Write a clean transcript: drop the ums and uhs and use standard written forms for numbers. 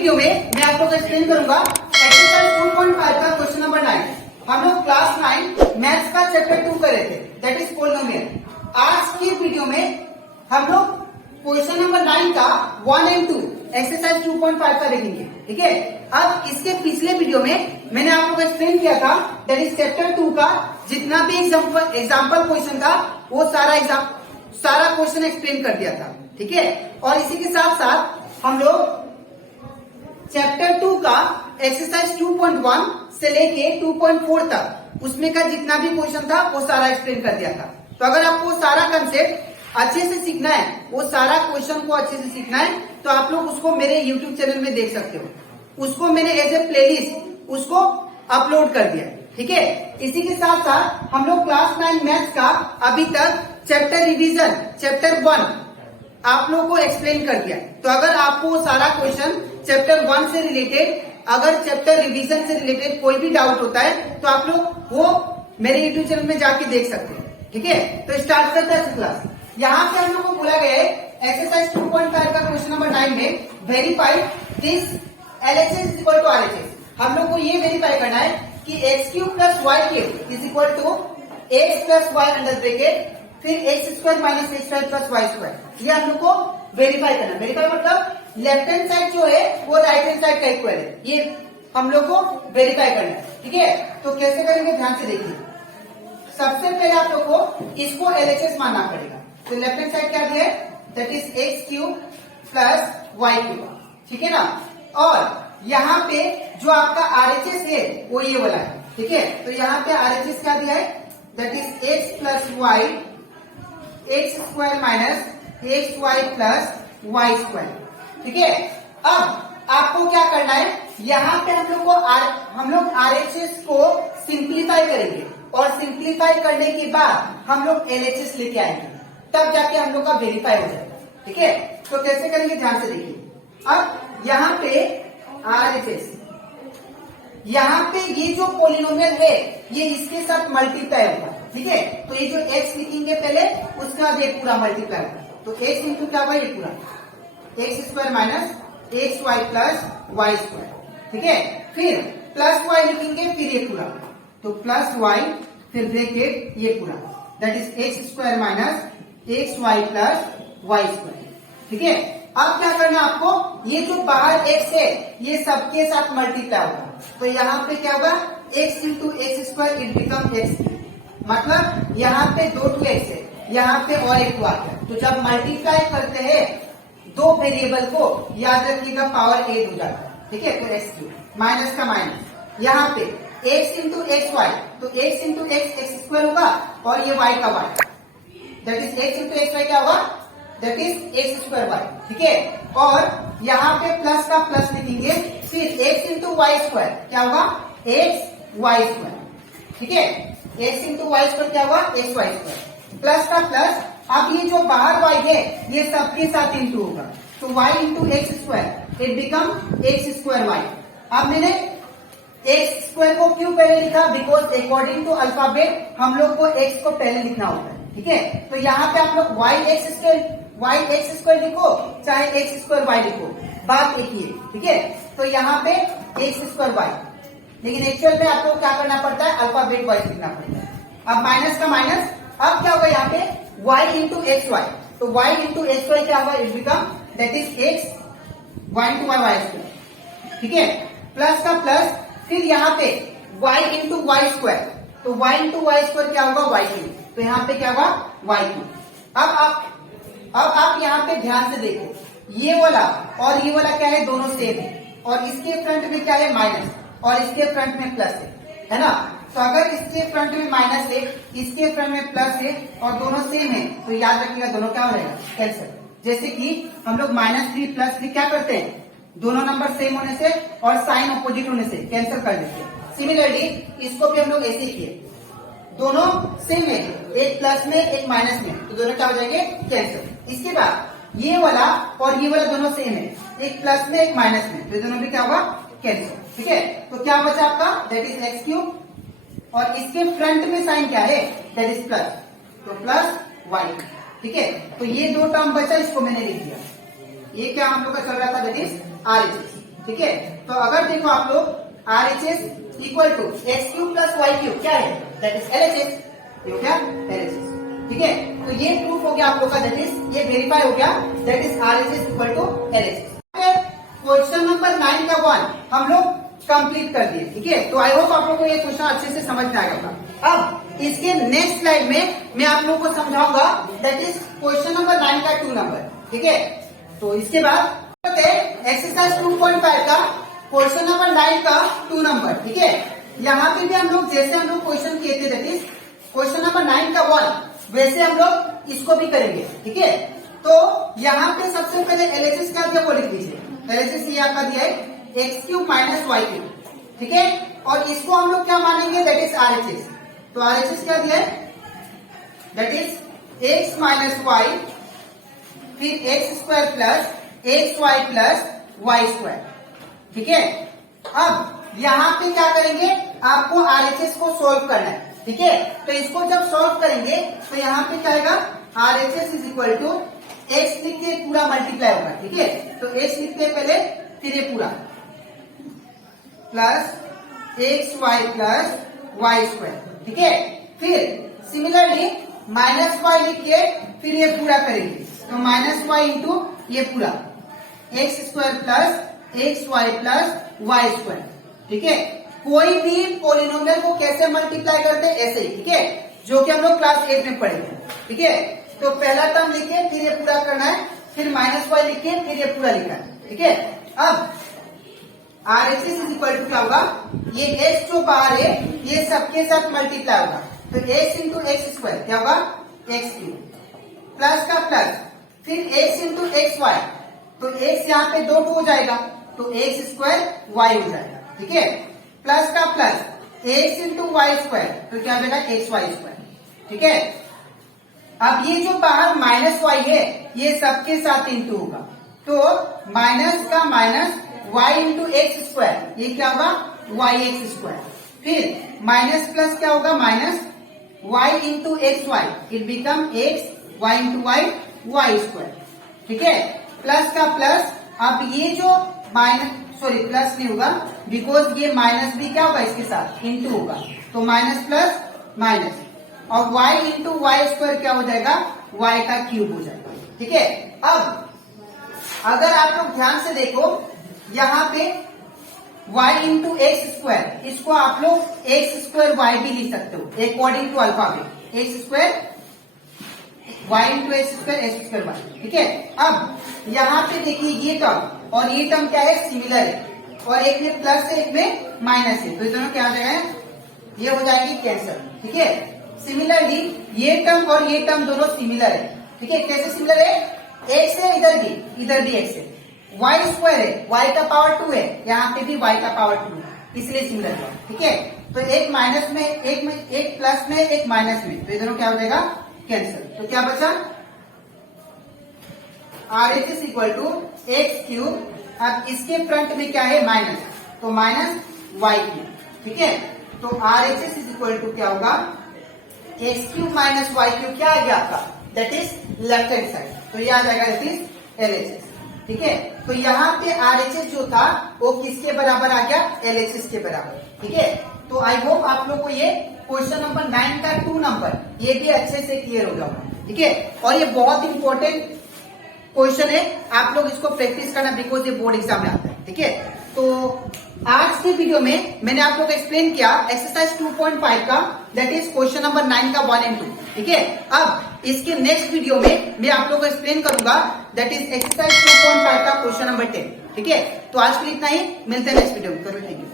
Video में मैं आप लोग को एक्सप्लेन करूंगा एक्सरसाइज 2.5 का क्वेश्चन नंबर 9। हम लोग क्लास 9 मैथ्स का चैप्टर 2 कर रहे थे, दैट इज पोलिनोमियल। आज की वीडियो में हम लोग क्वेश्चन नंबर 9 का 1 एंड 2 एक्सरसाइज 2.5 का देखेंगे, ठीक है। अब इसके पिछले वीडियो में मैंने आप लोग को एक्सप्लेन किया था दैट इज चैप्टर 2 का जितना भी एग्जाम्पल क्वेश्चन था वो सारा क्वेश्चन एक्सप्लेन कर दिया था, ठीक है। और इसी के साथ साथ हम लोग चैप्टर 2 का एक्सरसाइज 2.1 से लेके 2.4 तक उसमें का जितना भी क्वेश्चन था वो सारा एक्सप्लेन कर दिया था। तो अगर आपको सारा कंसेप्ट अच्छे से सीखना है, वो सारा क्वेश्चन को अच्छे से सीखना है, तो आप लोग उसको मेरे यूट्यूब चैनल में देख सकते हो। उसको मैंने एज ए प्लेलिस्ट उसको अपलोड कर दिया, ठीक है। इसी के साथ साथ हम लोग क्लास 9 मैथ्स का अभी तक चैप्टर रिवीजन चैप्टर 1 आप लोग को एक्सप्लेन कर दिया। तो अगर आपको सारा क्वेश्चन चैप्टर 1 से रिलेटेड, अगर चैप्टर रिवीजन से रिलेटेड कोई भी डाउट होता है तो आप लोग वो मेरे यूट्यूब चैनल में जाके देख सकते हैं, ठीक है। तो स्टार्ट करते हैं क्लास। यहाँ पे हम लोग को बोला गया है एक्सरसाइज 2.5 का क्वेश्चन नंबर 9 में verify this LHS is equal to RHS। हम लोग को ये वेरीफाई करना है कि x cube plus y cube is equal to x plus y under bracket फिर x square minus x square plus y square. ये हम लोग को वेरीफाई करना। वेरीफाई मतलब लेफ्ट हैंड साइड जो है वो राइट हैंड साइड का इक्वल है, ये हम लोग को वेरीफाई करना है, ठीक है। तो कैसे करेंगे ध्यान से देखिए। सबसे पहले आप लोग को इसको LHS मानना पड़ेगा। तो लेफ्ट हैंड साइड क्या दिया है, that is x cube plus y cube, ठीक है ना। और यहाँ पे जो आपका RHS है वो ये वाला है, ठीक है। तो यहाँ पे RHS क्या दिया है, that is x plus y x square minus x y plus y square, ठीक है। अब आपको क्या करना है, यहाँ पे हम लोग RHS को सिंप्लीफाई करेंगे और सिंप्लीफाई करने के बाद हम लोग LHS लेके आएंगे, तब जाके हम लोग का वेरीफाई हो जाएगा, ठीक है। तो कैसे करेंगे ध्यान से देखिए। अब यहाँ पे RHS, यहाँ पे ये जो पोलिनोमियल है ये इसके साथ मल्टीप्लाई होगा, ठीक है। तो ये जो x लिखेंगे पहले, उसके बाद ये पूरा मल्टीप्लाई होगा। तो x इंटू क्या होगा, ये पूरा x square minus x y plus y square, ठीक है। फिर प्लस वाई लिखेंगे, फिर ये पूरा, तो प्लस वाई फिर ब्रैकेट ये पूरा, that is x square minus x y plus y square, ठीक है। अब क्या करना आपको, ये जो बाहर x है ये सबके साथ मल्टीप्लाई होगा। तो यहाँ पे क्या होगा, x into x square it become x, मतलब यहाँ पे 2x है, यहाँ पे और एक आता है। तो जब मल्टीप्लाई करते हैं दो वेरिएबल को, याद रखिएगा पावर 8 हो जाता है, ठीक है। तो एक्स क्यूब माइनस का माइनस, यहाँ पे x इंटू एक्स वाई, तो x इंटू एक्स स्क्वायर होगा और ये y का y, that is x into x y क्या होगा, that is x square y, ठीक है। और यहाँ पे प्लस का प्लस लिखेंगे, फिर x इंटू वाई स्क्वायर क्या होगा, एक्स वाई स्क्वायर, ठीक है। x इंटू वाई स्क्वायर क्या होगा, एक्स वाई स्क्वायर, प्लस का प्लस। अब ये जो बाहर y है ये सबके साथ इंटू होगा, तो y into x square it become x square y. अब मैंने एक्स स्क्वायर को क्यों पहले लिखा, बिकॉज अकॉर्डिंग टू अल्फाबेट हम लोग को x को पहले लिखना होता है, ठीक है। तो यहाँ पे आप लोग y एक्स स्क्वायर लिखो चाहे एक्स स्क्वायर वाई लिखो, बात एक ही है, ठीक है। तो यहाँ पे एक्स स्क्वायर वाई, लेकिन एक्चुअल में आपको क्या करना पड़ता है, अल्फाबेट वाइज लिखना पड़ता है। अब माइनस का माइनस, अब क्या होगा यहाँ पे y इंटू एक्स वाई, तो y इंटू एक्स वाई क्या होगा, it become that is x y into y square, ठीक है। प्लस का प्लस, फिर यहाँ पे y इंटू वाई स्क्वायर, तो y इंटू वाई स्क्वायर क्या होगा, वाई क्यूब, तो यहाँ पे क्या होगा, वाई क्यूब। अब आप यहाँ पे ध्यान से देखो, ये वाला और ये वाला क्या है, दोनों सेम है, और इसके फ्रंट में क्या है, माइनस, और इसके फ्रंट में प्लस है ना। तो अगर इसके फ्रंट में माइनस है, इसके फ्रंट में प्लस है और दोनों सेम है, तो याद रखिएगा दोनों क्या हो जाएगा, कैंसिल। जैसे कि हम लोग -3 +3 क्या करते हैं, दोनों नंबर सेम होने से और साइन अपोजिट होने से कैंसिल कर देते हैं। सिमिलरली इसको भी हम लोग ऐसे किए, दोनों सेम है, एक प्लस में एक माइनस में, तो दोनों क्या हो जाएंगे, कैंसिल। इसके बाद ये वाला और ये वाला दोनों सेम है, एक प्लस में एक माइनस में, तो दोनों भी क्या होगा, कैंसिल, ठीक है। तो क्या बचा आपका, दैट इज एक्स क्यूब, और इसके फ्रंट में साइन क्या है, दैट इज प्लस, तो प्लस वाई, ठीक है। तो ये दो टर्म बचा, इसको मैंने लिख दिया। ये क्या हम लोग का चल रहा था, दैट इज RHS, ठीक है। तो अगर देखो आप लोग RHS equal to x cube plus y cube क्या है, दैट इज LHS, ये हो गया LHS, ठीक है। तो ये प्रूफ हो गया आप लोग का, दैट इज ये वेरीफाई हो गया, that is RHS equal to LHS। Question number 9 का 1 हम लोग कंप्लीट कर दिए, ठीक है। तो आई होप आप लोग को ये क्वेश्चन अच्छे से समझ में आएगा। अब इसके नेक्स्ट स्लाइड में मैं आप लोगों को समझाऊंगा, दैट इज क्वेश्चन नंबर 9 का 2 नंबर, ठीक है। तो इसके बाद एक्सरसाइज 2.5 का क्वेश्चन नंबर 9 का 2 नंबर, ठीक है। यहाँ पे भी हम लोग जैसे हम लोग क्वेश्चन किए थे, दैट इज क्वेश्चन नंबर 9 का 1, वैसे हम लोग इसको भी करेंगे, ठीक है। तो यहाँ पे सबसे पहले LHS क्या दिया वो लिख दीजिए। LHS ये आपका दिया है x cube minus y cube, ठीक है। और इसको हम लोग क्या मानेंगे, दैट इज RHS। तो RHS क्या दिया है, that is x minus y, फिर x square plus x y plus y square, ठीक है। अब यहाँ पे क्या करेंगे, आपको RHS को सॉल्व करना है, ठीक है। तो इसको जब सॉल्व करेंगे तो यहाँ पे क्या आएगा, RHS is equal to x लिख के पूरा मल्टीप्लाई होगा, ठीक है। तो एक्स लिखते पहले, फिर ये पूरा plus x y plus y square, ठीक है। फिर सिमिलरली माइनस वाई लिख के फिर ये पूरा करेंगे, तो माइनस वाई इंटू ये पूरा x square plus x y plus y square, ठीक है। कोई भी पॉलिनोमियल को कैसे मल्टीप्लाई करते हैं, ऐसे ही, ठीक है, जो कि हम लोग क्लास 8 में पढ़ेंगे, ठीक है। तो पहला टर्म लिखे, फिर ये पूरा करना है, फिर माइनस वाई लिखे, फिर ये पूरा लिखा है, ठीक है। अब RHS इज इक्वल टू क्या होगा, ये x जो बाहर है ये सबके साथ मल्टीप्लाई होगा, तो x इंटू एक्स स्क्वायर क्या होगा, एक्स क्यूब प्लस का प्लस, फिर x इंटू एक्स वाई, तो x यहाँ पे 2 हो जाएगा, तो एक्स स्क्वायर वाई हो जाएगा, ठीक है। प्लस का plus x into y square, तो क्या हो जाएगा एक्स वाई स्क्वायर, ठीक है। अब ये जो बाहर माइनस वाई है ये सबके साथ इंटू होगा, तो माइनस का minus y into x square, ये क्या होगा वाई एक्स स्क्वायर, फिर माइनस प्लस क्या होगा minus y into x y, it become x y into y y square, ठीक है। प्लस का प्लस, अब ये जो माइनस सॉरी प्लस नहीं होगा, बिकॉज ये माइनस भी क्या होगा इसके साथ इंटू होगा, तो माइनस प्लस माइनस, और y इंटू वाई स्क्वायर क्या हो जाएगा, y का क्यूब हो जाएगा, ठीक है। अब अगर आप लोग ध्यान से देखो यहाँ पे y इंटू एक्स स्क्वायर, इसको आप लोग एक्स स्क्वायर वाई भी लिख सकते हो according to alphabet, x square y into x square x square y, ठीक है। अब यहाँ पे देखिए ये टर्म और ये टर्म क्या है, सिमिलर है, और एक में प्लस है एक में माइनस है, तो ये दोनों क्या हो जाएगा, ये हो जाएगी कैंसल, ठीक है। सिमिलरली ये टर्म और ये टर्म दोनों सिमिलर है, ठीक है। कैसे सिमिलर है, एक्स है इधर भी एक्स है, वाई स्क्वायर है, वाई का पावर 2 है, यहाँ पे भी वाई का पावर 2 है, इसलिए सिमिलर है, ठीक है। तो एक माइनस में एक प्लस में एक माइनस में, तो ये दोनों क्या हो जाएगा कैंसिल, तो क्या बचा RHS equal to x cube, अब इसके फ्रंट में क्या है माइनस, तो माइनस वाई क्यूब, ठीक है। तो RHS इज इक्वल टू क्या होगा, x cube minus y cube, क्या आ गया आपका, that is left hand side, तो ये आ जाएगा दैट इज LHS, ठीक है। तो यहाँ पे RHS जो था वो किसके बराबर आ गया, LHS के बराबर, ठीक है। तो आई होप आप लोग को ये क्वेश्चन नंबर 9 का 2 नंबर ये भी अच्छे से क्लियर हो गया, ठीक है। और ये बहुत इंपॉर्टेंट क्वेश्चन है, आप लोग इसको प्रैक्टिस करना, बिकॉज ये बोर्ड एग्जाम में आता है, ठीक है। तो आज के वीडियो में मैंने आप लोग को एक्सप्लेन किया एक्सरसाइज 2.5 का, दैट इज क्वेश्चन नंबर 9 का 1 and 2, ठीक है। अब इसके नेक्स्ट वीडियो में मैं आप लोग को एक्सप्लेन करूंगा, दैट इज एक्सरसाइज 2.5 का क्वेश्चन नंबर 10, ठीक है। तो आज के लिए इतना ही, मिलते हैं नेक्स्ट वीडियो में, करो थैंक यू।